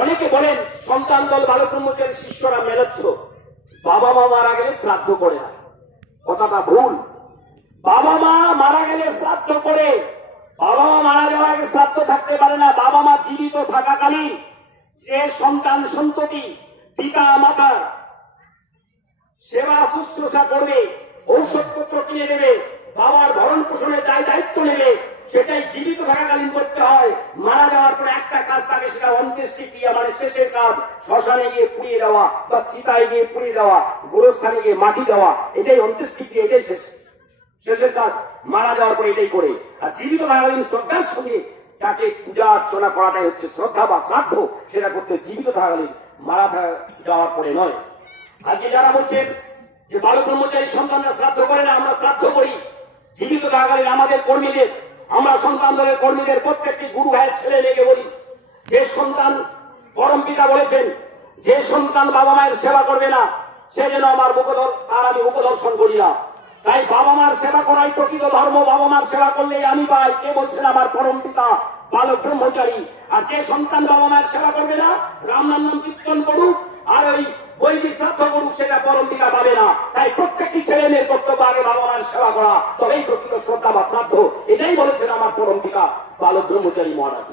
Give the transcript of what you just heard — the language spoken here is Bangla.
অনেকে বলেন সন্তান দল বালক ব্রহ্মচারী শিষ্যরা মেলাচ্ছ, বাবা মা মারা গেলে শ্রাদ্ধ করে না। কথাটা ভুল। বাবা মা মারা গেলে শ্রাদ্ধ করে, বাবা মা মারা যাওয়ার আগে শ্রাদ্ধ থাকতে পারে না। বাবা মা জীবিত থাকাকালীন যে সন্তান সন্ততি পিতা মাতার সেবা শুশ্রূষা করবে, ঔষধপত্র কিনে দেবে, বাবার ভরণ পোষণের দায়িত্ব নেবে, সেটাই জীবিত থাকাকালীন করতে হয়। মারা যাওয়ার পর একটা কাজ থাকে, সেটা অন্ত্যেষ্টিক্রিয়া, মানে শেষের কাজ। শ্মশানে গিয়ে পুড়িয়ে দেওয়া বা চিতায় গিয়ে পুড়িয়ে দেওয়া, গোরস্থানে গিয়ে মাটি দেওয়া, এটাই অন্ত্যেষ্টিক্রিয়া, এটাই শেষের কাজ। মারা যাওয়ার পর এটাই করে। আর জীবিত থাকাকালীন শ্রদ্ধার সঙ্গে তাকে পূজা অর্চনা করাটাই হচ্ছে শ্রদ্ধা বা শ্রাদ্ধ। সেটা করতে জীবিত থাকাকালীন, মারা যাওয়ার পরে নয়। আজকে যারা বলছেন যে বালক ব্রহ্মচারী সন্তানরা শ্রাদ্ধ করে না, আমরা শ্রাদ্ধ করি জীবিত থাকাকালীন আমাদের কর্মীদের, আমরা সন্তান দলের কর্মীদের প্রত্যেকটি গুরু ভাইয়ের ছেলে মেয়েকে বলি, যে সন্তান পরম পিতা বলেছেন যে সন্তান বাবা মায়ের সেবা করবে না সে যেন আমার তার আমি মুখদর্শন করি না। তাই বাবা মার সেবা করাই প্রকৃত ধর্ম। বাবা মার সেবা করলেই আমি পাই। কে বলছেন? আমার পরম পিতা বালক ব্রহ্মচারী। আর যে সন্তান বাবা মায়ের সেবা করবে না, রাম নাম কীর্তন করুক আর ওই বৈদিক শ্রাদ্ধ করুক, সেটা পরম পিতা পাবে না। তাই প্রত্যেকটি ছেলে মেয়ের কর্তব্য আগে বাবা মায়ের সেবা করা, তবেই প্রকৃত শ্রদ্ধা বা শ্রাদ্ধ। এটাই বলেছেন আমার পরম পিতা বালক ব্রহ্মচারী মহারাজ।